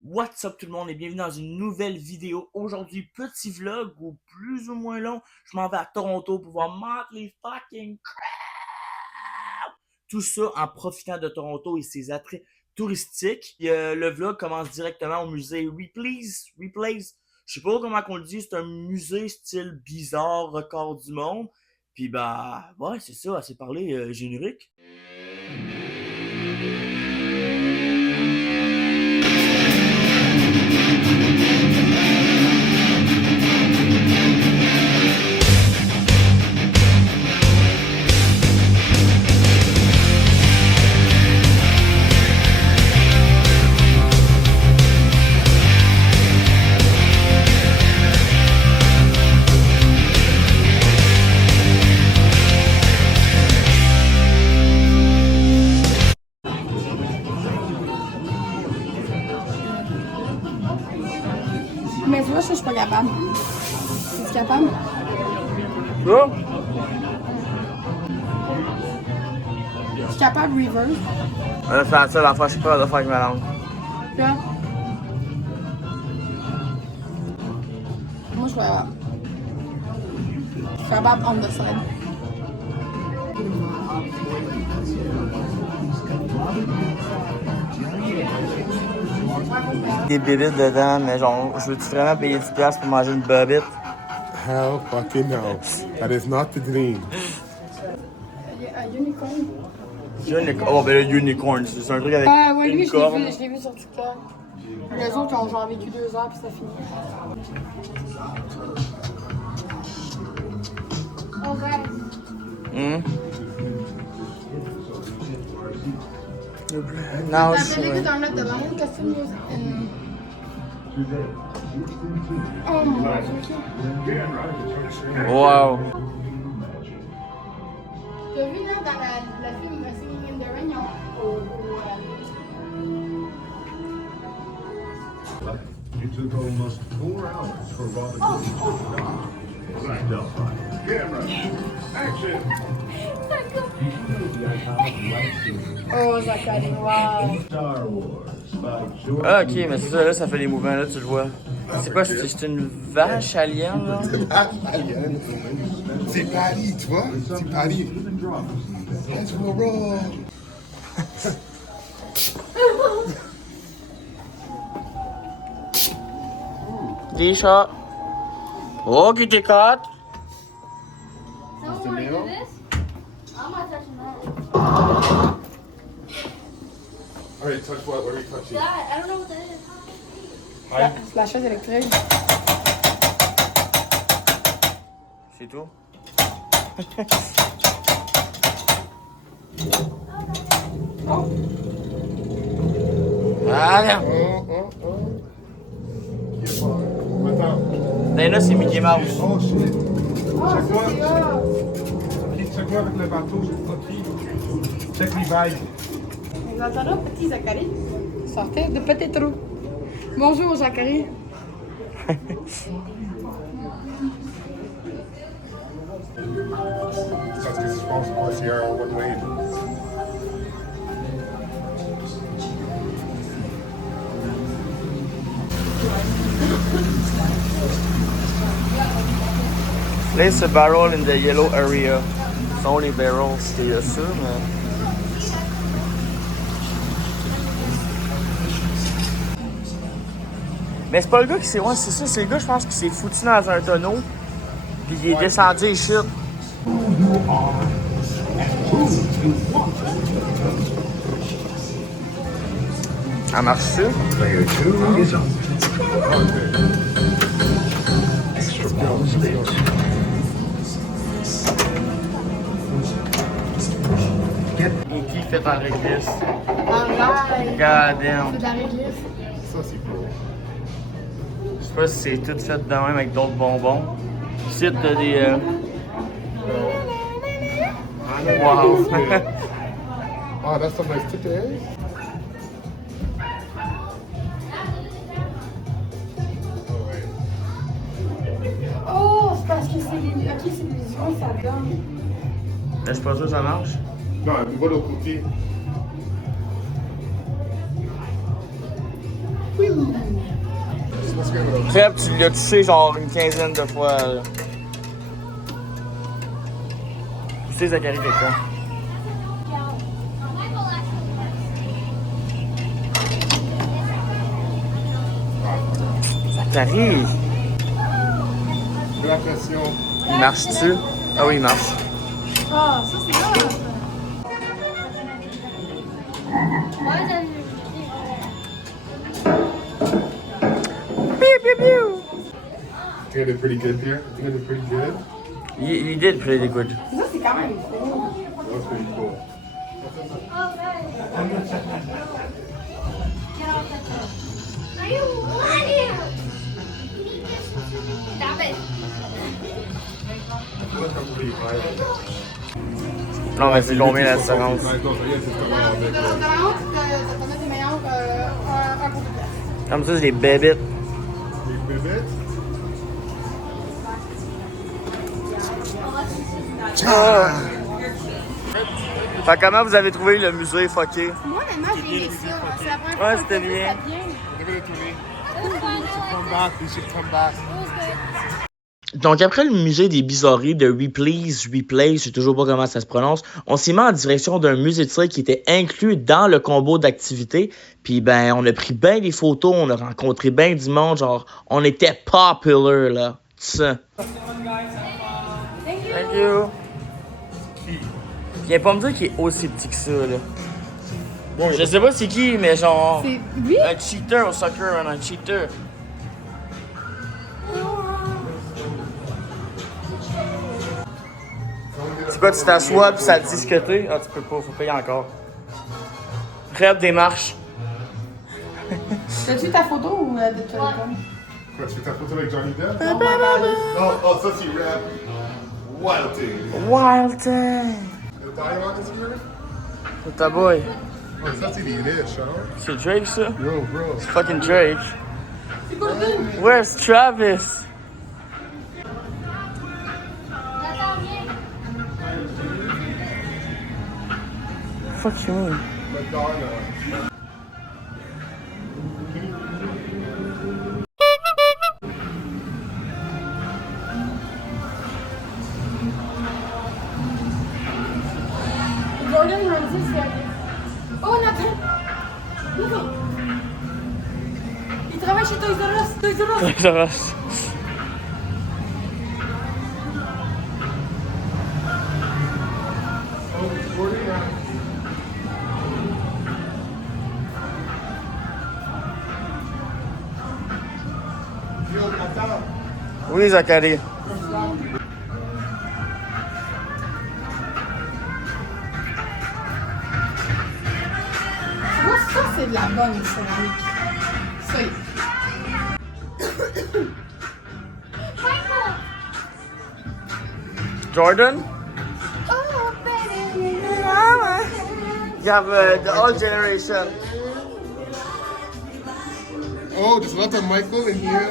What's up tout le monde et bienvenue dans une nouvelle vidéo. Aujourd'hui, petit vlog ou plus ou moins long. Je m'en vais à Toronto pour voir Motley fucking Crue. Tout ça en profitant de Toronto et ses attraits touristiques. Et, le vlog commence directement au musée Replays. Je sais pas comment on le dit, c'est un musée style bizarre, record du monde. Puis bah, ouais, c'est ça, assez parlé, générique. Mais tu vois, je suis pas capable. Es-tu capable? Quoi? Je suis capable de reverse. On va faire ça la fois, je sais pas, on va faire avec ma langue. Là. Moi, je suis capable. Je suis capable on the side. Des bébites dedans, mais genre, je veux-tu vraiment payer 10$ pour manger une bobite? Hell fucking no. That is not the dream. Un unicorn. Oh, ben le unicorn, c'est un truc avec Ouais, lui, une corne. je l'ai vu sur TikTok. Les autres, ils ont genre vécu 2 heures puis ça finit. Hmm? Now, T'as appelé que t'as un de l'amour, qu'est-ce que music? Oh mon dieu. wow. T'as vu là dans la film Singing in the Rain, ils ont It took almost 4 hours for Robin to Camera, action! Oh, Zachary, wow. Star Wars by George. Ah, ok, mais c'est ça, là, ça fait des mouvements, là, tu le vois. C'est quoi, c'est une vache alien, là? C'est Paris, tu vois? C'est Paris. Let's go roll. Des chats. Oh, qui t'écoute? Someone want to do this? I'm not touching that. All right, touch what? What are you touching? That, I don't know what that is. C'est la chaise électrique. C'est tout? Ah, non. Attends. Dana, c'est Mickey Mouse. Oh shit. Check-moi avec le bateau, j'ai pas pris. Check les vagues. Vous entendez, petit Zachary? Sortez de petit trou. Bonjour, Zachary. Parce que je pense que c'est un one way. Place a barrel in the yellow area. Sont les barrels, c'était ça, mais. Mais c'est pas le gars qui s'est. Ouais, c'est ça, c'est le gars, je pense, qui s'est foutu dans un tonneau. Puis il est descendu et shit. Ça marche-tu? Player 2 is on. Extra ball stage. Et qui fait en réglisse? Alright. God damn. C'est de la réglisse. Ça, c'est cool. Je sais pas si c'est tout fait de même avec d'autres bonbons. Ici, t'as des. Wow! Ah, that's some nice ticket. Oh, c'est parce que c'est les. Ok, c'est les yeux, ça donne. Je suis pas sûr que ça marche. Non, on va de l'autre côté. Crêpe, tu l'as touché genre une quinzaine de fois. Là. Poussez Zachary quelqu'un. Zachary! De la pression. Il marche-tu? Ah oui, il marche. Ah, ça c'est là. I think I did pretty good there. I think I did pretty good. You did pretty good. Ça c'est quand même cool. That was pretty cool. Are you lying? Stop it. I feel like I'm pretty violent. Non, mais c'est combien la différence? Non, rien, c'est vraiment avec. Ça te met des meilleurs un coup de place. Comme ça, c'est des bébites. Les bébêtes. Fait que comment vous avez trouvé le musée fucké? Moi, honnêtement, j'ai aimé ça. C'est la première Ouais, fois c'était que je bien. fais On devait le tourner. Come back, we should come back. Donc, après le musée des bizarreries de Replay, je sais toujours pas comment ça se prononce, on s'est mis en direction d'un musée de cirque qui était inclus dans le combo d'activités. Puis, ben, on a pris bien des photos, on a rencontré bien du monde, genre, on était popular, là. Ça. Thank you. Viens pas me dire qu'il est aussi petit que ça, là. Bon, Je sais pas c'est qui, mais genre, C'est lui? un cheater au soccer, un cheater. C'est quoi, tu t'assois pis ça te dit ce que t'es? Ah, tu peux pas, faut payer encore. Rêve des marches. T'as-tu ta photo ou de téléphone? Quoi, tu fais ta photo avec Johnny Depp? Oh my god. Oh, ça c'est rap. Wild Thing. Wild thing. The dialogue is here? C'est ta boy. Oh, ça c'est des riches, hein? C'est Drake, ça? Yo, bro. C'est fucking Drake. C'est quoi ça? Where's Travis? Fuck you mean? Madonna. Gordon Ramsay, c'est... Oh, Nathan! Nathan! Il travaille chez Toys R Us! Toys R Us! Ça va. Yo, attends. Oui, Zachary. Moi, ça, c'est de la bonne céramique. Ça, Jordan? Oh, baby. You have the old generation. Oh, there's a lot of Michael in here.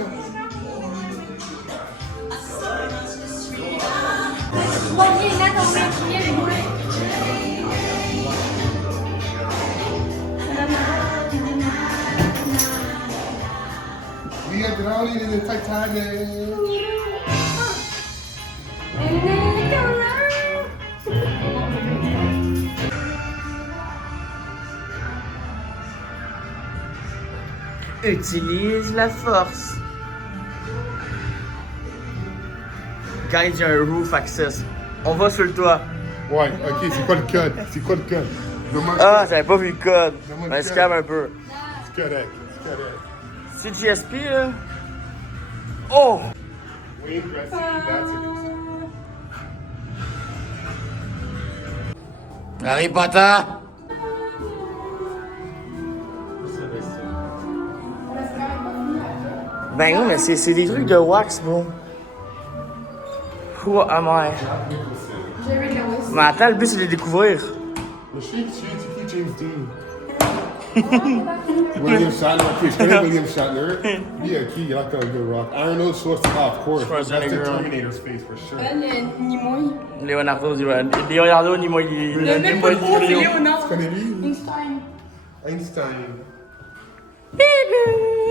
Bon, viens, Nathan, viens. We are drowning in the Titanic. Utilise la force. Guys, il y a un roof access. On va sur le toit. Ouais, ok, c'est quoi le code? C'est quoi le code? Demande- Ah, j'avais pas vu le code. Demande Ben, le se code. calme un peu. C'est correct, c'est correct. C'est GSP, là? Oh! Wayne Gretzky, that's it. Harry Potter! Ben oui, mais c'est des trucs de wax, bro. Who am I? Jerry Lewis. Mais attends, le but c'est de les découvrir. Le shit, c'est James Dean. William Shatner, okay, je connais William Shatner. Yeah, qui, il a comme The Rock. Arnold Schwarzenegger, of course. That's the Schwarzenegger. Terminator's face for sure. Nimoy. Leonardo Nimoy. Le même pas trop, c'est Léonard. Tu connais lui? Einstein. Einstein. Baby!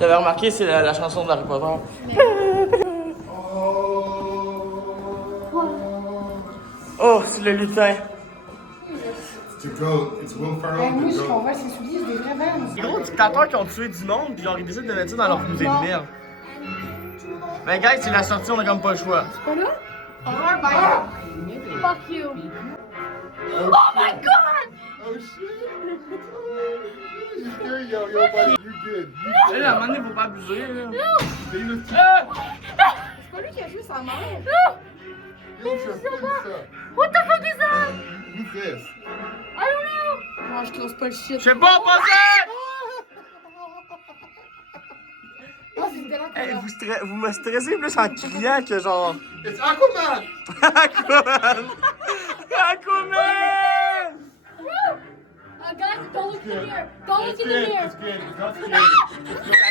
T'avais remarqué, c'est la chanson d'Harry Potter. Oh, c'est le lutin. To go, it's Will Ferrell. Moi, The je goat. comprends ses souliers, c'est des vrais vannes. Les gros dictateurs qui ont tué du monde, puis genre ils décident de mettre ça dans leur musée de merde. Ben, guys, c'est la sortie, on a comme pas le choix. Pas là? Ah, ben. Fuck you. Oh my God! Oh shit! You scared, yo, buddy. You're good. Là, la manée, faut pas abuser, là. They just C'est pas lui qui a joué sa mère. Yo, just finish up. What the fuck is that? Who's this? I don't know. Moi, je close pas le shit. Je sais pas, passez! Ah, c'est une Hey, vous me stressez plus en criant que genre. It's Aquaman! Aquaman! Aquaman! Guys, don't look in the mirror. Don't look in the mirror. It's good. It's not scary.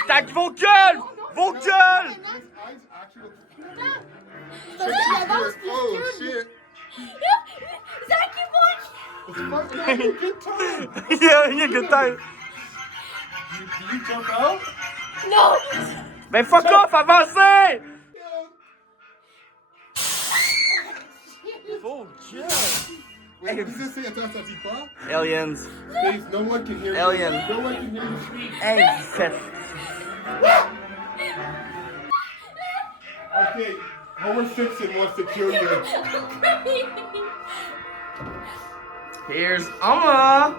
Attaque vos gueules! Vos gueules! His eyes actually. Avance, Oh shit! Zach, It's fucking having a good time. Il y a good time. Did you jump out? No. Ben fuck off, avancez! Vos gueules! Wait, what does this say? Attends, ça dit quoi? Aliens. Space, no one can hear Alien. you. No one can hear you speak. Hey, vous faites. Okay, Homer Simpson wants to kill you. Here's Emma!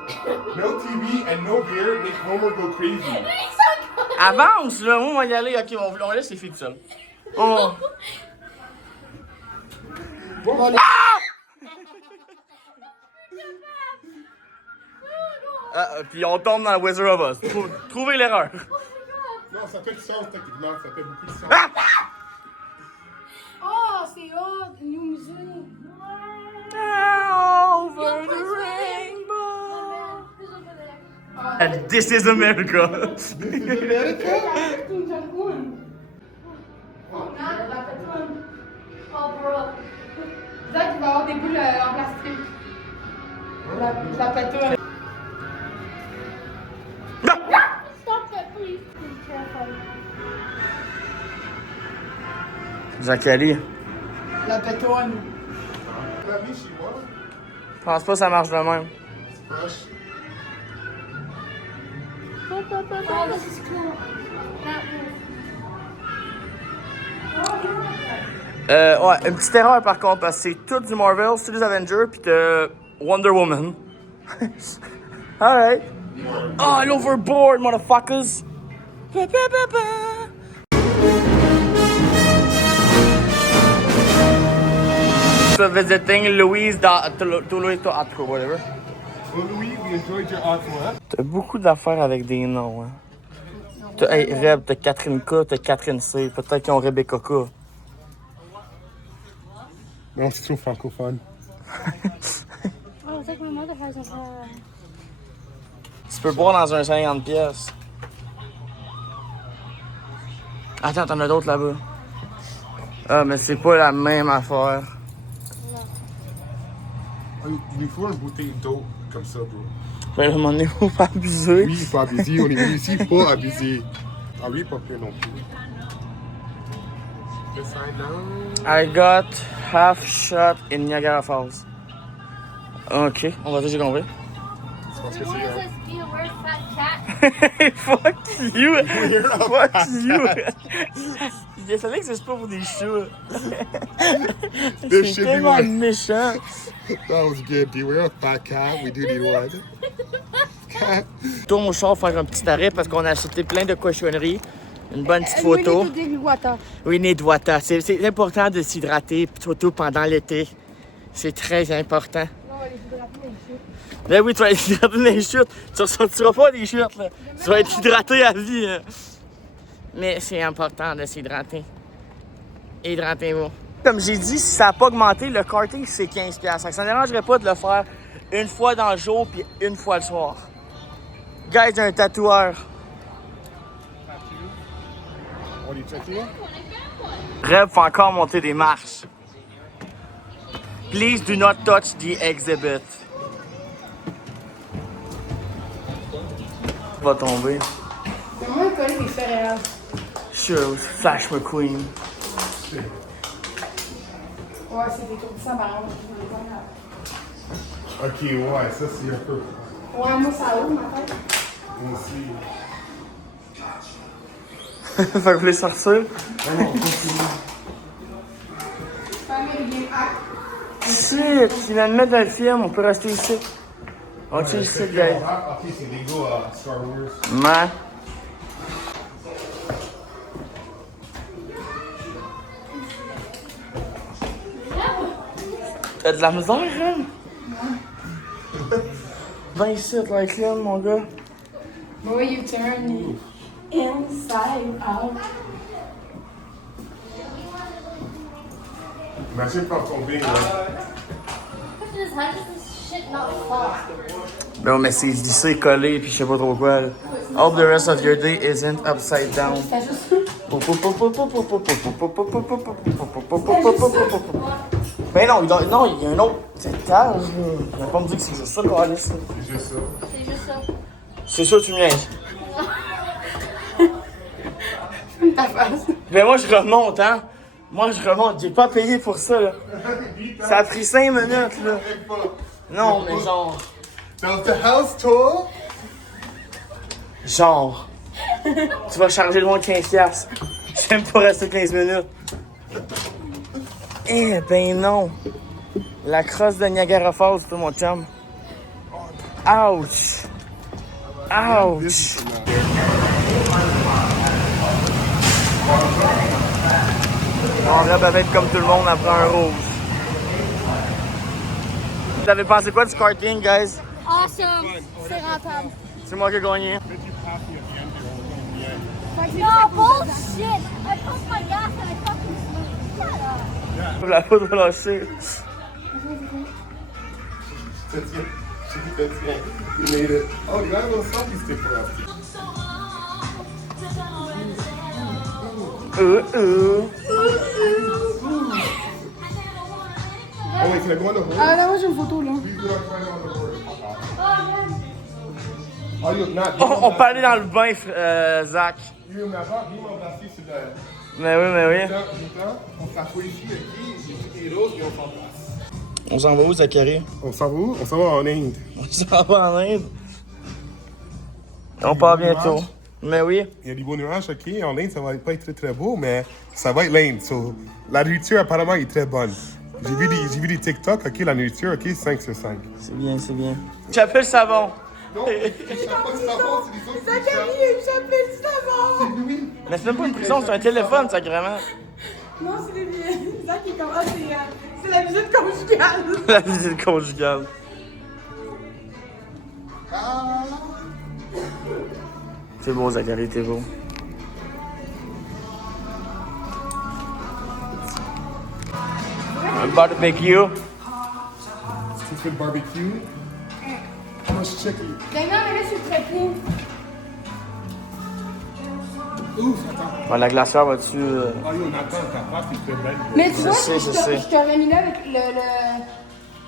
No TV and no beer make Homer go crazy. Avance, là, on va y aller. Ok, on laisse les filles tout seules. Oh. Puis on tombe dans le Wizard of Oz. Trouvez l'erreur. Non, ça fait du sens techniquement, ça fait beaucoup de sens. Ah! Oh, c'est hot, New Musée. Over the rainbow. And this is America. This is America? Kim Jong-un. Oh, la pétronne. Oh, bro. Zach, il va avoir des boules en plastique. La pétronne. Stop that, please. I'm terrified. Zachary. La pétronne. La vie chez moi, Je pense pas que ça marche de même. c'est proche. Oh, this is cool. That move. Ouais, une petite erreur par contre, parce que c'est tout du Marvel, c'est des Avengers, pis t'as Wonder Woman. Alright. Oh, l'overboard, motherfuckers! Ba, ba, ba, ba. So visiting Louise whatever. Well, Louis, we enjoyed your artwork. T'as beaucoup d'affaires avec des noms, hein. T'as hey, Reb, t'as Catherine K, t'as Catherine C, peut-être qu'ils ont Rebecca K. Non, c'est trop francophone. Oh, it's like my mother has a. Tu peux boire dans un 50 pièces. Attends, t'en as d'autres là-bas. Ah, mais c'est pas la même affaire. Il nous faut une bouteille d'eau comme ça, bro. Ben, à un moment donné, faut pas abuser. Oui, il faut abuser. On est venu ici pour abuser. Ah oui, pas pire non plus. This side now. I got half shot in Niagara Falls. Ok, on va dire j'ai compris. Je pense que What c'est... is this? Be a weird fat cat. Fuck you! Fuck you! Je savais que c'est pas pour des chats. This C'est should be tellement one. méchant. That was good, dude. We're a fat cat. We do need one. Tourne au char faire un petit arrêt parce qu'on a acheté plein de cochonneries. Une bonne petite photo. We need water. C'est important de s'hydrater, surtout pendant l'été. C'est très important. Ben oui, tu vas être hydraté dans les chutes. Tu ressortiras pas des chutes, là. Tu vas être hydraté à vie. Hein. Mais c'est important de s'hydrater. Hydratez-vous. Comme j'ai dit, si ça n'a pas augmenté, le karting, c'est 15$. Ça ne dérangerait pas de le faire une fois dans le jour puis une fois le soir. Guys, un tatoueur. What are you checking? Rêve fait encore monter des marches. Please do not touch the exhibit. Va tomber. Comment coller des céréales. Sure, Flash McQueen. Ouais, c'est étourdissant par exemple. Ok, ouais, ça c'est un peu. Ouais, moi ça ouvre ma tête. Moi aussi. Fait que vous voulez sortir? Family Game Act. Shit, il vient de mettre dans le film, on peut rester ici. On chill ici, guys. Ok, c'est Lego Star Wars. Man. T'as de la misère, Ren? Viens ici, like là, mon gars. Boy, you turn me inside out. Imagine pas tomber, là. How does this shit not fall? Non, mais c'est lycée collé, puis je sais pas trop quoi. Là. Hope the rest of your day isn't upside down. C'était juste. Mais non, il y a un autre étage. Il va pas me dire que c'est juste ça, Carlis. C'est juste ça. C'est juste ça. C'est sûr, tu me niaises. Ta face. Mais moi, je remonte, hein. Moi, je remonte. J'ai pas payé pour ça, là. Ça a pris 5 minutes, là. Non, mais genre. Dans the house tour? Genre. Tu vas charger le moins 15$. J'aime pas rester 15 minutes. Eh ben non. La crosse de Niagara Falls, toi, mon chum. Ouch. Ouch. On rêve d'être comme tout le monde après un rose. Vous avez pensé quoi du karting, guys? Awesome. C'est rentable. C'est moi qui ai gagné. No bullshit. I pumped my gas and I fucking smoked. Shut up. La poudre va lâcher. You made it. Oh, you got a little selfie stick for us. Oh, wait, can I go on the horse? Ah, là, moi j'ai une photo là. Please do not try on the horse. Oh, you not. On peut aller dans le bain, Zach. You m'as pas placé sur le. Mais oui, mais oui. On s'assoit ici, ici, j'ai pris les roses et on s'en passe. On s'en va où, Zachary? On s'en va où? On s'en va en Inde. On s'en va en Inde. On part bientôt. Mais oui. Il y a des beaux nuages, ok. En Inde, ça va pas être très très beau, mais ça va être l'Inde. So, la nourriture apparemment est très bonne. J'ai vu des TikTok, ok, la nourriture, ok, 5 sur 5. C'est bien, c'est bien. J'appelle savon. Non, c'est pas de savon, c'est des autres. Zachary, j'appelle du savon. Mais c'est même pas une prison, c'est un téléphone, sacrément. Non, c'est des billets. Zach est comme. Ah, c'est la visite conjugale. La visite conjugale. C'est beau, Zachary, t'es beau. Un barbecue. Tu fais le barbecue? How much chicken? Ben non, mais là, c'est très plein. Ouf, attends. Ouais, la glacière va-tu. Oh yo, Nathan, ta face est très belle. Mais tu vois, sais, je sais. je t'aurais mis là avec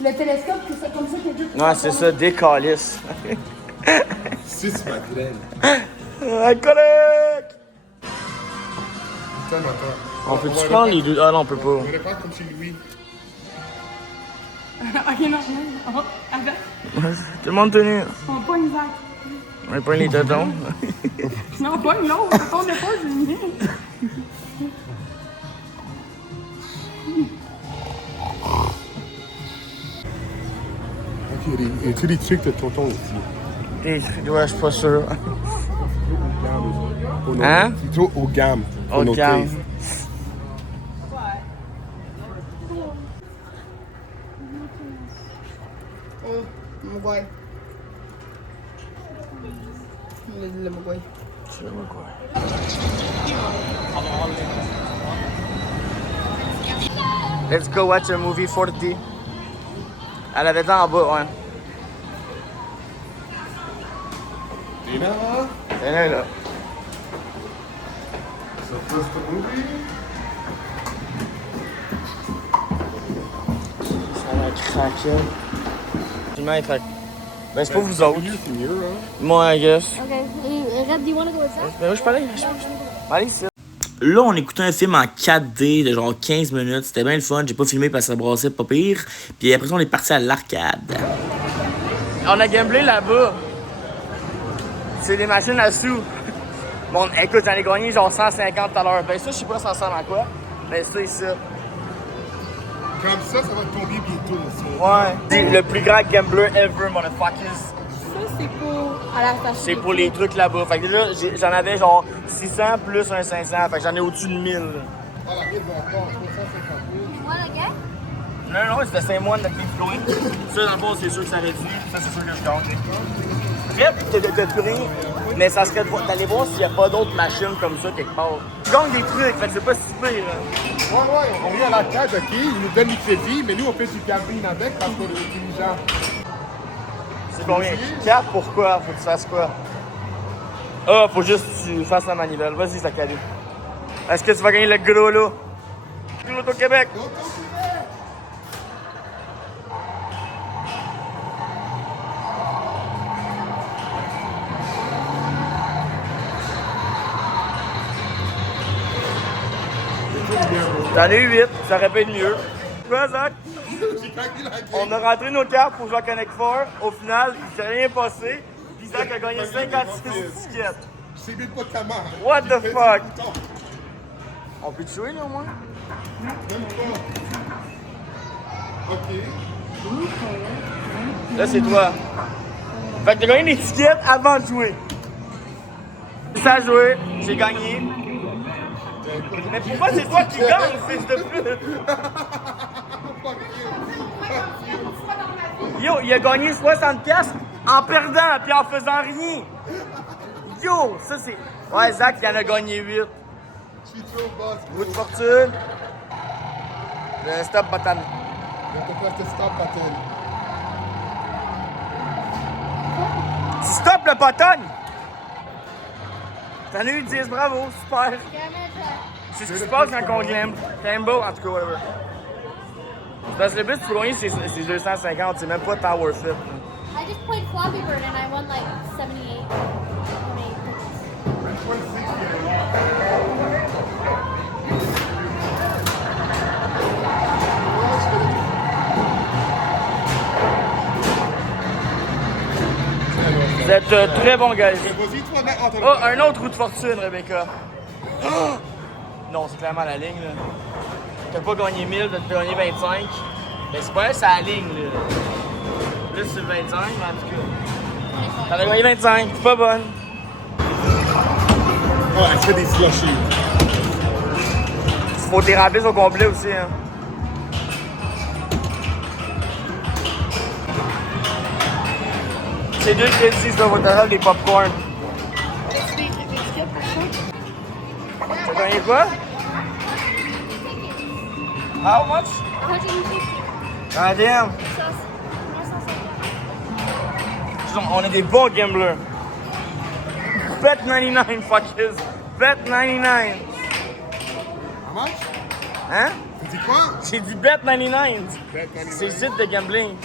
le télescope, que c'est comme ça que tout. Ouais, c'est ça, des calices. 6 madeleines. Alcoolique! Attends, Nathan. On peut-tu prendre les deux? Ah non, on peut pas. On va pas comme chez Louis. Ok, non, non. Attends, Tout le monde tenu. on pogne Zach. On pas les tétons. Non, pogne, non, on tourne pas, Julien. Ok, il y a des trucs de tonton ici. Ouais, je suis pas sûr. Hein? C'est trop haut de gamme. pour Haut de nos gamme. tastes. Oh, Mogwai. Le Mogwai. C'est vraiment quoi? Let's go watch a movie 40. Elle avait ça en bas, ouais. Et là, Elle est là. so first the movie. Ça va craquer. Tu m'as fait. Ben, c'est pas vous autres. Mieux, c'est mieux, hein. Moi, I guess. Okay. Reb, do you want to go with that? Ben, oui, je peux aller. Allez, c'est. Là, on écoutait un film en 4D de genre 15 minutes. C'était bien le fun. J'ai pas filmé parce que ça brassait pas pire. Puis après ça, on est parti à l'arcade. On a gamblé là-bas. C'est des machines à sous. Bon, écoute, j'en ai gagné genre 150 à l'heure. Ben ça, je sais pas ça ressemble à quoi. Ben ça et ça. Comme ça va tomber bientôt. Ça. Ouais. C'est le plus grand gambler ever, motherfuckers. Ça, c'est pour à la station. C'est pour les trucs là-bas. Fait que déjà, j'en avais genre 600 plus un 500. Fait que j'en ai au-dessus de 1000. Ah, la ville va encore, 350 000. You want to get? Non, non, c'était 5 mois de keep going. Ça, dans le fond, c'est sûr que ça réduit. Ça, c'est sûr que je gagne. Prêt? T'as plus rien. Mais ça serait d'aller voir s'il n'y a pas d'autres machines comme ça quelque part. Tu gagnes des trucs, fait que c'est pas si pire. Hein. Ouais, on vient à l'arcade, ok, ils nous donnent du crédit, mais nous on fait du gambling avec parce qu'on est intelligent. C'est combien? 4, pourquoi? Faut que tu fasses quoi? Ah, faut juste que tu fasses la manivelle. Vas-y, Zachary. Est-ce que tu vas gagner le gros là? Gros au Québec! T'en as eu 8, ça aurait pu être mieux. Quoi, Zach? J'ai gagné la game. On a rentré nos cartes pour jouer à Connect Four. Au final, il s'est rien passé. Puis Zach a gagné 56 tickets. Je sais même pas comment. What the J'ai fait fuck? du bouton. On peut te jouer, là, au moins? Même pas. Ok. Là, c'est toi. Fait que t'as gagné des tickets avant de jouer. Ça a joué, j'ai gagné. Mais pourquoi c'est toi qui gagne, fils de pute? Yo, il a gagné 60$ en perdant puis en faisant rien. Yo, ça c'est... Ouais, Zach, il en a gagné 8. Je suis trop boss. Roue de fortune. Le stop button. Je te place le stop button. Tu stop le button! T'en as eu 10, bravo, super. Yeah, I'm gonna try. C'est ce qui se passe quand on glambe. Tambo, en tout cas, whatever. Parce que le but, tu peux gagner, c'est 250, c'est même pas tant worth it. I just played Flappy Bird and I won like 78. Vous êtes très bon, guys. Vas-y, toi, mec, entre Oh, un autre roue de fortune, Rebecca. Oh! Non, c'est clairement la ligne, là. T'as pas gagné 1000, t'as gagné 25. Ben, c'est pas elle, c'est la ligne, là. Là, c'est 25, mais en tout cas. T'en as gagné 25, c'est pas bonne. Oh, elle fait des slushies. Faut que t'es remplis au complet aussi, hein. C'est 2 crédits, ça, votre acheter des popcorn. Des tickets pour ça? T'as gagné quoi? How much? 150. Ah, damn. On est des bons gamblers. Bet 99, fuckers. Bet 99. How much? Hein? Tu dis quoi? J'ai dit Bet 99. Bet 99. C'est le site de gambling.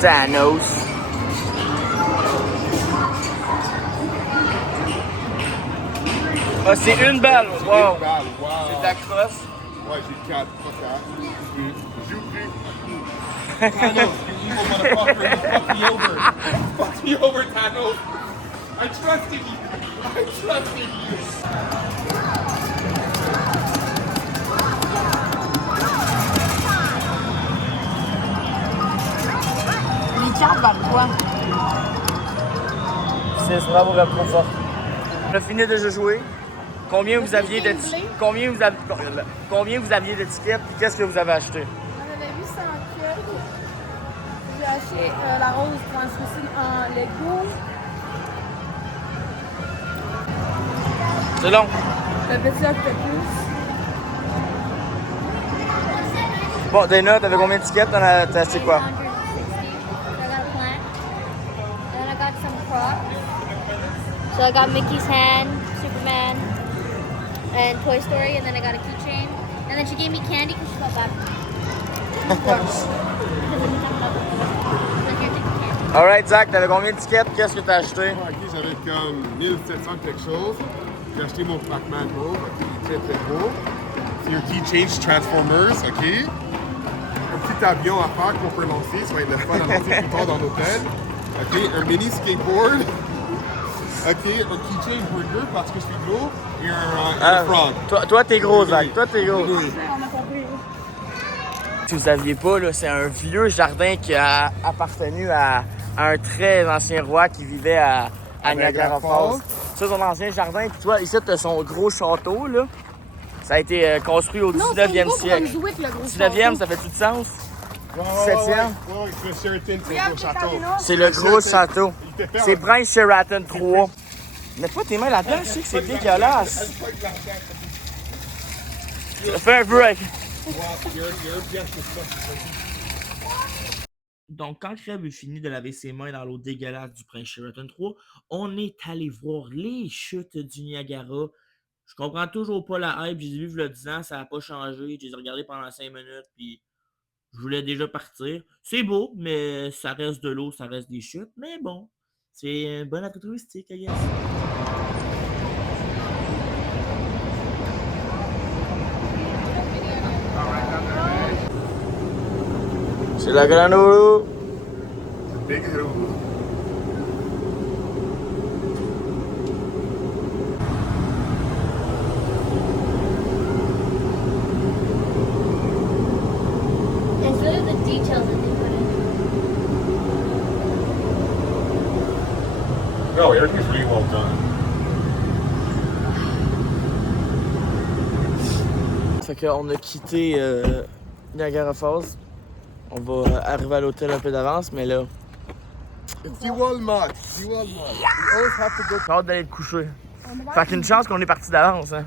Thanos. Ah, c'est une balle. Wow. Wow. C'est de la crosse. Ouais, j'ai 4, pas 4. Joue plus. Thanos, you evil motherfucker, you fucked me over. You fucked me over, Thanos. I trusted you. I trusted you. Les cartes valent quoi? C'est bravo, trop fort. On a fini de jouer. Combien vous aviez de combien vous aviez d'étiquettes et qu'est-ce que vous avez acheté? On avait 800 pièces. J'ai acheté la rose translucide en Lego. C'est long. Le petit octopus. Bon, Dana, t'avais combien d'étiquettes? T'as acheté quoi? 160. I got a plant. And then I got some Crocs. So I got Mickey's hand, Superman. and Toy Story, and then I got a keychain. And then she gave me candy because she felt bad. Of course. Like, here, take the candy. Alright, Zach, t'avais combien de tickets? Qu'est-ce que t'as acheté? Ok, j'avais comme 1700 quelque chose. J'ai acheté mon Pac-Man Mauve, ok, il est très très beau. C'est un key change Transformers, ok. Un petit avion à faire qu'on peut lancer, ça va être le fun à lancer plus tard dans l'hôtel. Ok, un mini skateboard. Ok, un keychain burger parce que je suis gros et un frog. Toi, t'es gros, Zach. Toi, t'es gros. Oui. On a compris. Si vous saviez pas, là, c'est un vieux jardin qui a appartenu à un très ancien roi qui vivait à Niagara Falls. Ça, son ancien jardin. Puis toi, ici, t'as son gros château, là. Ça a été construit au 19e siècle. 19e, ça fait tout de sens? 17e? Ouais, c'est Sheraton, c'est un gros château. C'est le gros château. Il était fait C'est Prince Sheraton 3. Mets pas tes mains là-dedans, je sais que c'est dégueulasse. Fais un peu avec... Donc, quand Crève eut fini de laver ses mains dans l'eau dégueulasse du Prince Sheraton 3, on est allé voir les chutes du Niagara. Je comprends toujours pas la hype. J'ai vu le 10 ans, ça n'a pas changé. J'ai regardé pendant 5 minutes, puis je voulais déjà partir. C'est beau, mais ça reste de l'eau, ça reste des chutes. Mais bon, c'est un bon attrait touristique, I guess. C'est la grande eau. Big Hero. It's really the details that they put in. No, everything's really well done. Fait qu'on a quitté Niagara Falls. On va arriver à l'hôtel un peu d'avance, mais là, It's the Walmart. The Walmart. We always have to go. j'ai hâte d'aller te coucher. Fait qu'une chance qu'on est parti d'avance, hein.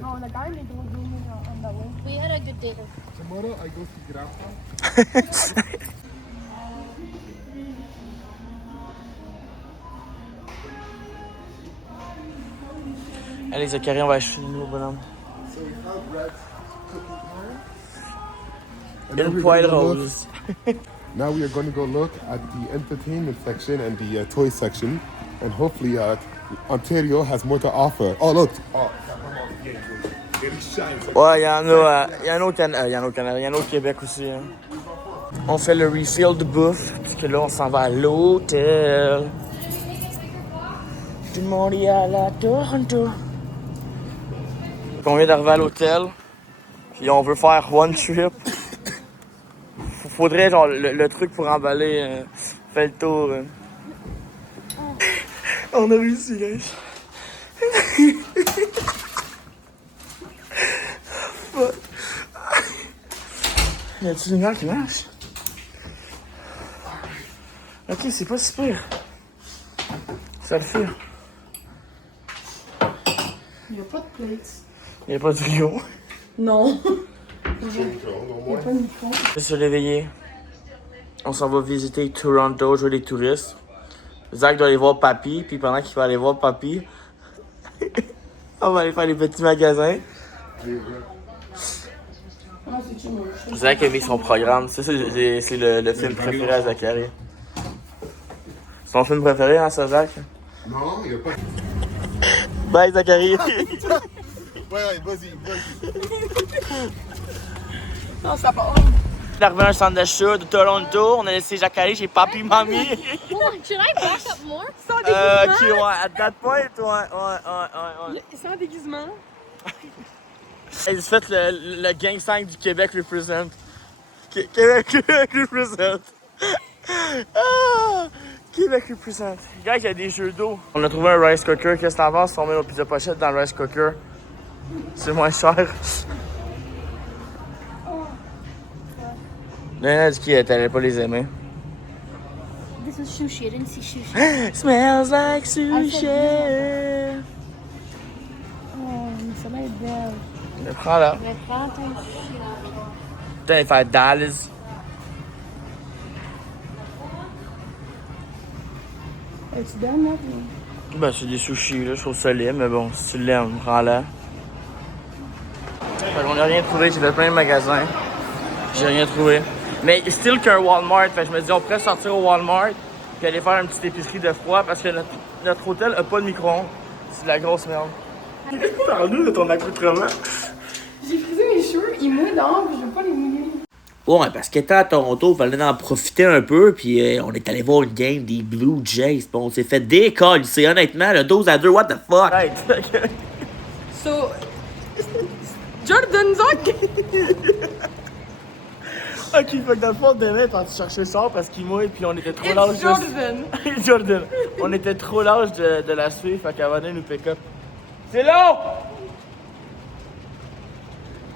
Non, on a quand même les gros zooming on the way. We had a good day though. Tomorrow I go to Grandpa. Allez, Zachary, on va acheter nous, bonhomme. So we have Red's cookie Une poêle rose. Now we are going to go look at the entertainment section and the toy section, and hopefully Ontario has more to offer. Oh look! Oh, Ouais, il y en a au Canada, il y en a au Québec aussi. Hein. On fait le refill de bouffe, parce que là, on s'en va à l'hôtel. Du Montréal à Toronto. On vient d'arriver à l'hôtel, puis on veut faire one trip. Faudrait genre le truc pour emballer, fait le tour. On a réussi, guys. Y a-tu une lumière qui marche? Ok, c'est pas super. Ça le fait. Il n'y a pas de plates. Y a pas de Rio. Non. Il n'y a pas de micro. Je vais se réveiller. On s'en va visiter Toronto, jouer les touristes. Zach doit aller voir Papy, puis pendant qu'il va aller voir Papy, on va aller faire les petits magasins. Ah, c'est chill. Zach a mis son programme. Ça, c'est le film préféré à Zachary. Son film préféré, hein, ça, Zach? Non, il n'y a pas. Bye, Zachary! Ouais, vas-y. Non, ça part. On est arrivé à un centre d'achat de Toronto. On a laissé Zachary chez Papy Mamie. Oh, should I back up more? Ok, ouais, à that point, ouais. Sans déguisement. Ils ont fait le gang 5 du Québec represent. Québec represent. Ah, Québec represent. Gars, il y a des jeux d'eau. On a trouvé un rice cooker. Qu'est-ce que t'en penses? On met nos pizza pochettes dans le rice cooker. C'est moins cher. Léna a dit qu'elle allait pas les aimer. This was sushi. I didn't see sushi. Smells like sushi. Oh, mais ça va être belle. Prends-la. Mais prends ton sushi. Putain, il fait $. Tu donnes, là? Ben, c'est des sushis, là. Je trouve ça laid, mais bon, si tu l'aimes, prends-la. On n'a rien trouvé, j'ai fait plein de magasins. J'ai rien trouvé. Mais still qu'un Walmart, fait que je me dis on pourrait sortir au Walmart puis aller faire une petite épicerie de froid parce que notre hôtel a pas de micro-ondes. C'est de la grosse merde. Parle-nous de ton accoutrement. J'ai frisé mes cheveux, ils mouillent dehors, puis je veux pas les mouiller. Ouais, parce qu'étant à Toronto, il fallait en profiter un peu, puis on est allé voir une game des Blue Jays, puis on s'est fait décoller. C'est honnêtement, le 12-2, what the fuck? So, Jordan Zach! Ok, fait que dans le fond, demain, quand tu cherchais ça parce qu'il mouille, puis on était trop lâche Jordan! Jordan! On était trop lâche de la suivre, fait qu'elle venait nous pick up. C'est long!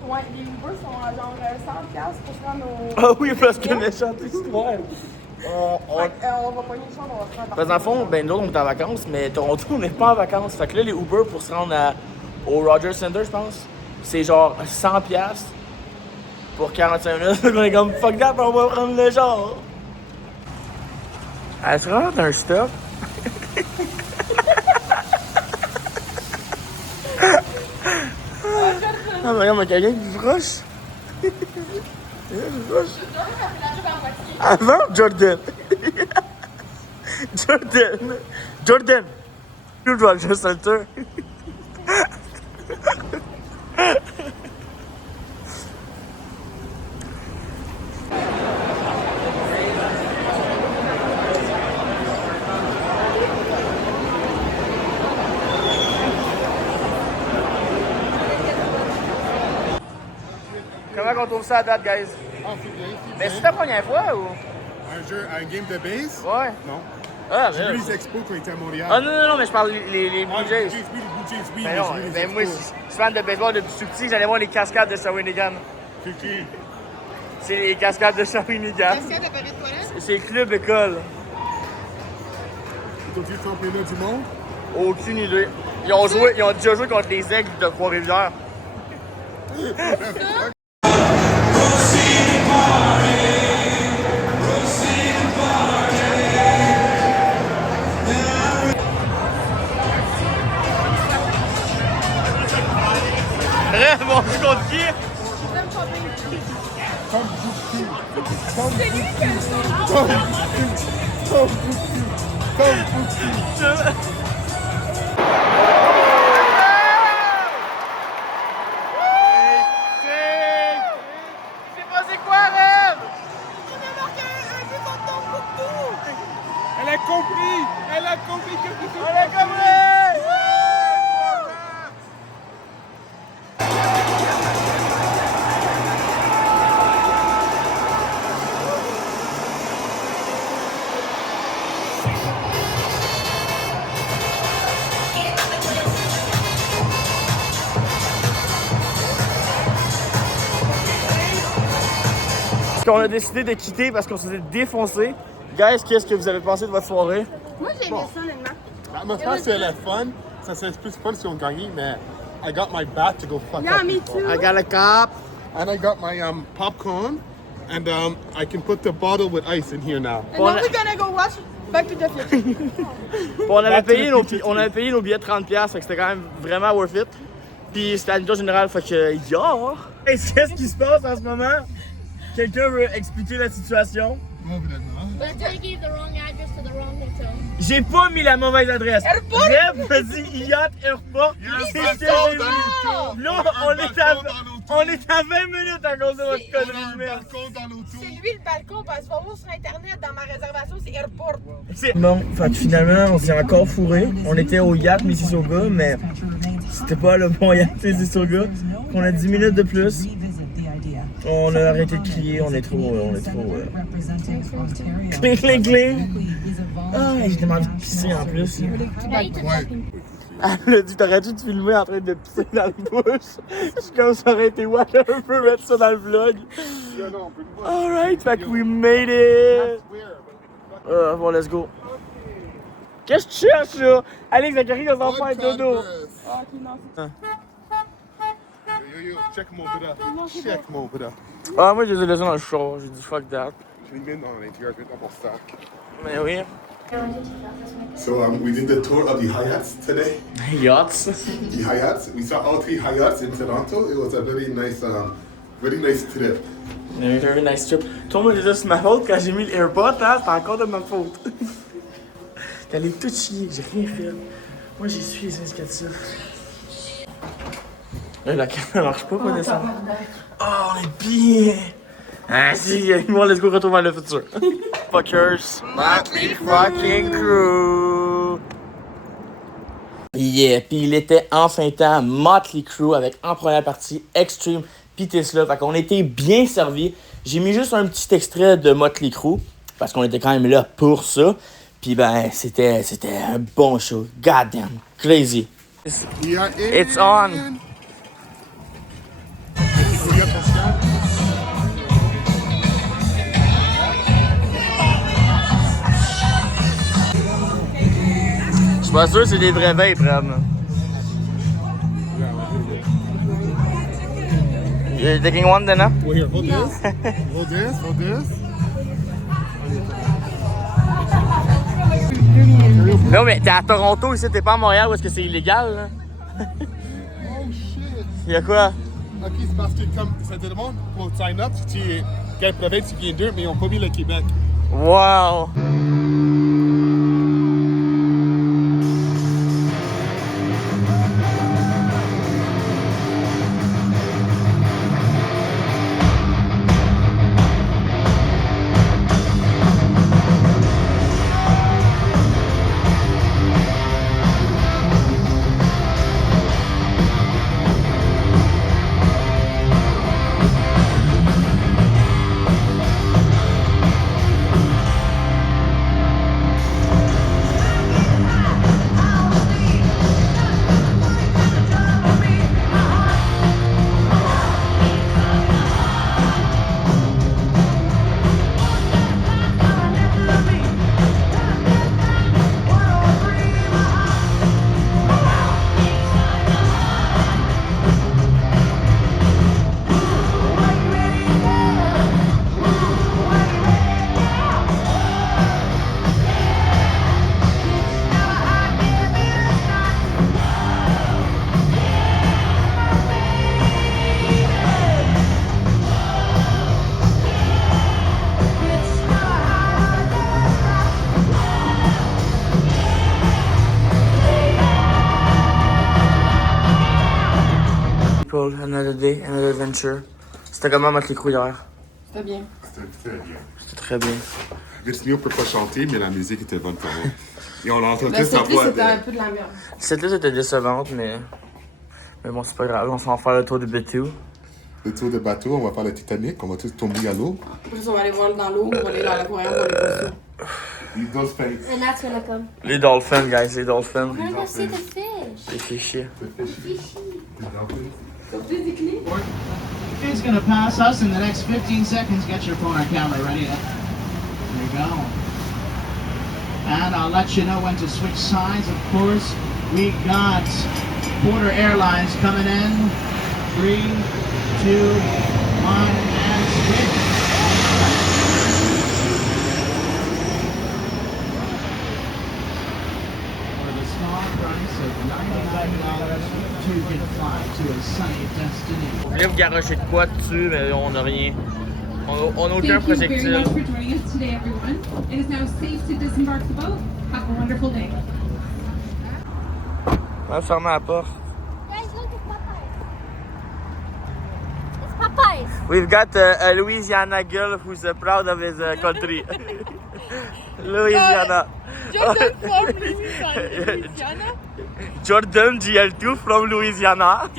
Ouais, les Uber sont à genre 100$ pour se rendre au... Ah oui, parce que méchante histoire. On va pogner une chambre, on va faire un Parce que dans le fond, ben nous, on est en vacances, mais Toronto, on n'est pas en vacances. Fait que là, les Uber pour se rendre au Rogers Center, je pense, c'est genre 100$ pour 45 minutes. On est comme fuck that, on va prendre le genre. Elle se rend un stop. Ah, mais regarde, quelqu'un qui broche. Avant Jordan. Jordan. Nous Rogers Center. Comment on trouve ça à date, guys? Ah, c'est bien. Mais c'est ta première fois ou? Un game de base? Ouais. Non. Ah, J'ai mais. vu les expos quand ils étaient à Montréal. Ah non, mais je parle les Blue Jays. Oui, les Blue Jays, oui. Mais non, j'ai vu les mais moi, je expos. suis fan de baseball depuis tout petit. J'allais voir les cascades de Shawinigan. C'est qui? C'est les cascades de Shawinigan. C'est le club école. Ils ont dit le championnat du monde? Aucune idée. Ils ont déjà joué contre les Aigles de Trois-Rivières. Bref, on joue contre qui? C'est passé quoi, Rêve? Elle a compris! Elle a compris que c'était... On a compris! On a décidé de quitter parce qu'on se faisait défoncer. Guys, qu'est-ce que vous avez pensé de votre soirée? Moi, j'ai aimé ça, honnêtement. L'atmosphère, c'est le fun. Ça serait plus fun si on gagnait, mais I got my bat to go fuck Yeah, up me people. too. I got a cop. And I got my popcorn. And I can put the bottle with ice in here now. And now we're gonna go watch Back to the Future. On avait payé nos billets de 30$, fait que c'était quand même vraiment worth it. Puis c'était à l'unité générale, fait que yeah! Qu'est-ce qui se passe en ce moment? Quelqu'un veut expliquer la situation? But they gave the wrong address to the wrong hotel. J'ai pas mis la mauvaise adresse. Airport? Rêve me dit Yacht Airport. C'est ce que j'ai mis. Là, on est à 20 minutes à cause de votre connerie de merde. C'est lui le balcon, parce que voir sur Internet, dans ma réservation, c'est Airport. Bon, fait que finalement, on s'est encore fourré. On était au Yacht Mississauga, mais c'était pas le bon Yacht Mississauga. On a 10 minutes de plus. On a arrêté de crier, on est trop. Cling, cling, cling. Ah, j'ai tellement envie de pisser en plus. Elle a dit, t'aurais dû te filmer en train de pisser dans le bouche. Je suis comme ça aurait été wack un peu mettre ça dans le vlog. Alright, fait que we made it. Bon, let's go. Qu'est-ce que tu cherches là? Alex, Zachary, on s'en fait un dodo. Yo, check mon bras. Check mon bras. Ah, moi, je les ai laissés dans le char. J'ai dit fuck that. Je l'ai mis dans l'intérieur, je vais dans mon sac. Mais oui. So we did the tour of the Hyatts today. Yachts. The Hyatts. We saw all 3 Hyatts in Toronto. It was a very nice trip. Very nice trip. Toi, moi, déjà, c'est ma faute quand j'ai mis l'AirPod, hein, c'est encore de ma faute. T'allais tout chier, j'ai rien fait. Moi, j'ai suivi les indicatifs. Là, la caméra marche pas pour descendre. Oh, on est bien! Ah, si, bon, let's go, retour vers le futur. Fuckers. Motley fucking crew! Yeah, pis il était enfin temps, Motley Crue avec en première partie Extreme pis Tesla. Fait qu'on était bien servis. J'ai mis juste un petit extrait de Motley Crue parce qu'on était quand même là pour ça. Pis ben, c'était un bon show. God damn, crazy. It's on! Je suis pas sûr que c'est des vrais vapes, Ram. You're taking one then, huh? Well, here, hold this. Hold this. Hold this. Non, mais t'es à Toronto ici, t'es pas à Montréal où est-ce que c'est illégal, là? Oh shit. Y'a quoi? Ok, c'est parce que comme ça te demande pour sign up, si tu es quelle province tu viens d'eux, mais ils ont pas mis le Québec. Wow! Another day, another adventure. C'était comment Motley Crue hier? C'était bien. C'était très bien. C'était très bien. Virginie, on peut pas chanter, mais la musique était bonne quand même. Et on l'entendait Mais sa cette voix. c'était un peu de la merde. Cette liste était décevante, mais bon, c'est pas grave, on s'en va faire le tour du B2. Le tour de bateau, on va faire le Titanic, on va tous tomber à l'eau. Après, on va aller voir dans l'eau, on va aller dans l'aquarium, on va aller voir ça. Les dolphins. And that's gonna come. Les dolphins, guys, les dolphins. We're gonna go see the fish. Les fichiers. It's gonna pass us in the next 15 seconds. Get your phone or camera ready. There you go. And I'll let you know when to switch sides. Of course, we got Porter Airlines coming in. 3, 2, 1, and switch. For the small price of $99 to get fly to a sunny destination. On voulait vous garocher de quoi dessus, mais on n'a rien. On n'a aucun Thank you very projectile. much for joining us today, everyone. It is now safe to disembark the boat. Have a wonderful day. On va fermer la porte. Guys, look at Popeyes. It's Popeyes. We've got a Louisiana girl who's proud of his country. Louisiana. Jordan from Louisiana. Jordan GL2 from Louisiana.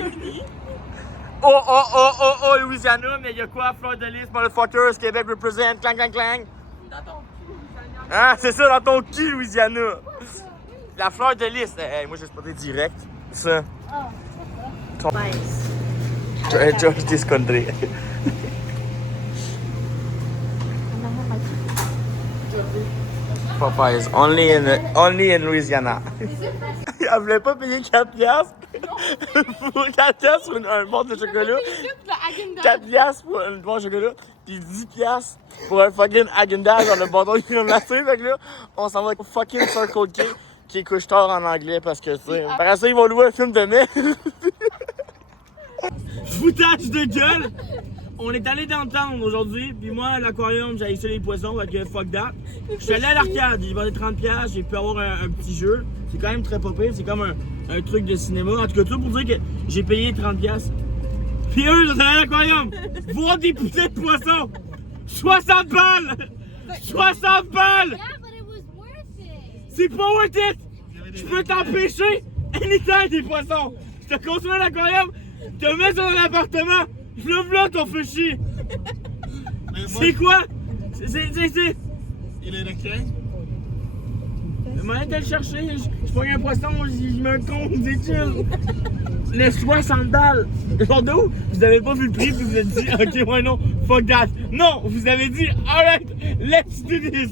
Oh, Louisiana, mais y'a quoi? Fleur de lys, motherfuckers, Québec represent, clang, clang, clang. Dans ton cul, Louisiana. Ah, c'est ça, dans ton cul, Louisiana. La fleur de lys. Hey, moi, j'ai spoté direct. Ça. Ton... George this country. Popeyes, only in Louisiana. Elle voulait pas payer 4 piastres pour 4 piastres pour un bord de chocolat. 4 piastres pour un bord de chocolat. pis 10$ pour un fucking Häagen-Dazs dans le bâton de crème glacée. Fait que là, on s'en va au fucking Circle K, qui est couche-tard en anglais parce que, tu sais, après ça, ils vont louer un film de mai. Foutage de gueule! On est allé dans le town aujourd'hui, puis moi, à l'aquarium, j'ai essayé les poissons, fait que fuck that. Je suis allé à l'arcade, j'ai demandé 30$, j'ai pu avoir un petit jeu. C'est quand même très pas pire, c'est comme un truc de cinéma. En tout cas, tout pour dire que j'ai payé 30$. Puis eux, ils sont allés à l'aquarium, voir des poussées de poissons! 60 balles! 60 balles! Yeah, but it was worth it. C'est pas worth it! Je peux t'empêcher anytime des poissons! Je te construis un aquarium, je te mets sur un appartement, je là ton feu chier! C'est quoi? C'est. Il est de 15? Le moyen de le chercher, je pogne un poisson, je mets un compte, c'est chill! Les 60 balles! Genre d'où? Vous avez pas vu le prix puis vous avez dit, ok, ouais, non, fuck that! Non! Vous avez dit, alright, let's do this!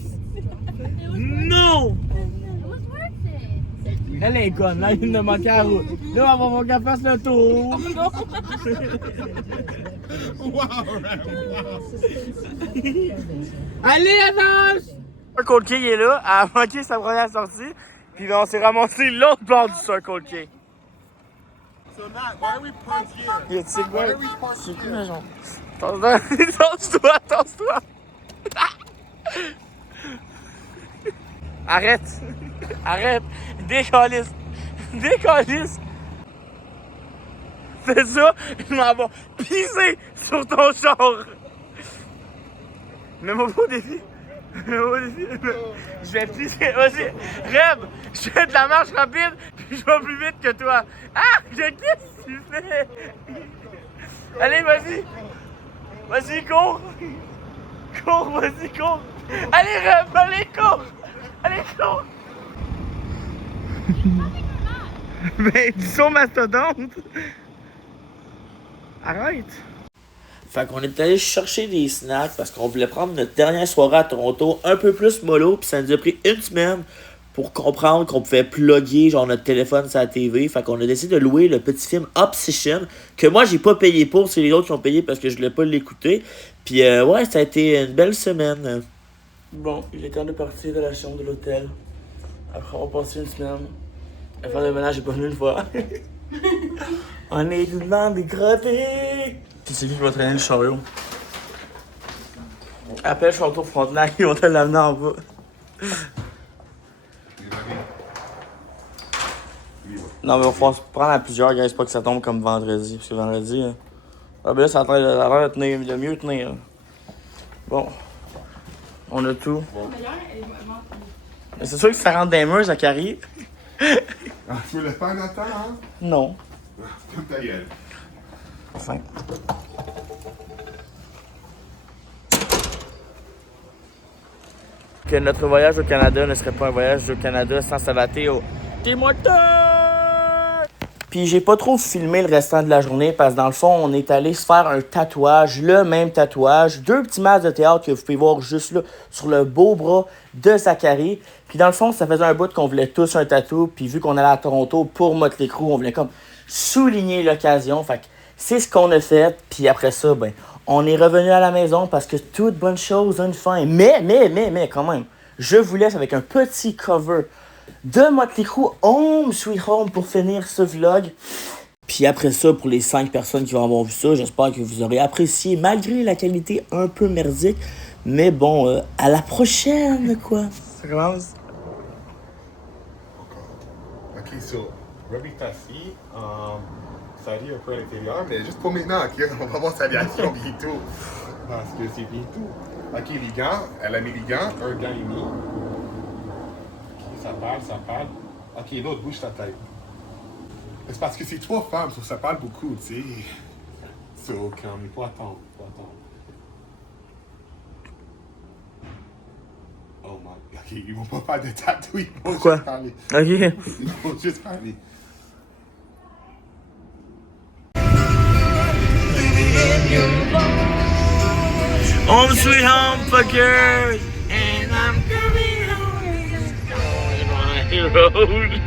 Non! It was worth it. Elle est conne, là, il vient de manquer à la route. Là, on va voir qu'elle fasse le tour. Wow, Allez, avance! Circle K est là, elle a manqué sa première sortie, puis on s'est ramassé l'autre bord du Circle K. So Nat, why are we parked here? Il y a c'est quoi? Why are we parked C'est here? quoi, genre? Tasse-toi, tasse-toi! Arrête! Arrête! Décalisse! Décalisse! Fais ça, je m'en vais pisser sur ton char! Mets-moi pas au défi! Mets-moi au défi! Je vais pisser, vas-y! Reb! Je fais de la marche rapide, puis je vais plus vite que toi! Ah! Qu'est-ce que tu fais? Allez, vas-y! Vas-y, cours! Cours, vas-y, cours! Allez, Reb! Allez, cours! Allez, cours! Ben, du son mastodonte! Arrête! Fait qu'on est allé chercher des snacks parce qu'on voulait prendre notre dernière soirée à Toronto un peu plus mollo, puis ça nous a pris une semaine pour comprendre qu'on pouvait plugger genre notre téléphone sur la TV. Fait qu'on a décidé de louer le petit film Obsession, que moi j'ai pas payé pour, c'est les autres qui ont payé parce que je voulais pas l'écouter. Puis ouais, ça a été une belle semaine. Bon, il est temps de partir de la chambre de l'hôtel. Après on va passer une semaine. La femme de ménage j'ai pas venu une fois. On est dans des crottés. C'est qui va traîner le chariot? Appelle Château Frontenac, ils vont te l'amener en bas. Non, mais il va falloir se prendre à plusieurs, guys, pas que ça tombe comme vendredi. Parce que vendredi, ah ben là, ça a l'air de tenir, de mieux tenir. Bon, on a tout. Mais c'est sûr que ça rentre dans les murs, Zachary. Ah, tu voulais pas Nathan, hein? Non. Comme ta gueule. Enfin. Que notre voyage au Canada ne serait pas un voyage au Canada sans s'abatter au Tim Hortons! Puis j'ai pas trop filmé le restant de la journée parce que dans le fond, on est allé se faire un tatouage, le même tatouage, 2 petits masques de théâtre que vous pouvez voir juste là sur le beau bras de Zachary. Puis dans le fond, ça faisait un bout qu'on voulait tous un tatou, puis vu qu'on allait à Toronto pour Motley Crue, on voulait comme souligner l'occasion. Fait que c'est ce qu'on a fait, puis après ça, ben, on est revenu à la maison parce que toute bonne chose a une fin. Mais, quand même, je vous laisse avec un petit cover de Motley Crue, Home Sweet Home, pour finir ce vlog. Puis après ça, pour les 5 personnes qui vont avoir vu ça, j'espère que vous aurez apprécié, malgré la qualité un peu merdique. Mais bon, à la prochaine, quoi. Ça commence. Ok, so, Robbie est assis. Sadi un peu à l'intérieur, mais juste pour maintenant, ok? On va voir sa réaction bientôt. Parce que c'est bientôt. Ok, les gants, elle a mis les gants, un gant et demi. Ok, ça parle. Ok, l'autre, bouge ta tête. C'est parce que c'est 3 femmes, so ça parle beaucoup, tu sais. So, comme, il faut attendre, Oh my, ok, ils vont pas faire de tatou, ils vont Quoi? juste parler. Ok. Ils vont juste parler. Home sweet home, fuckers, and I'm coming home. On my road.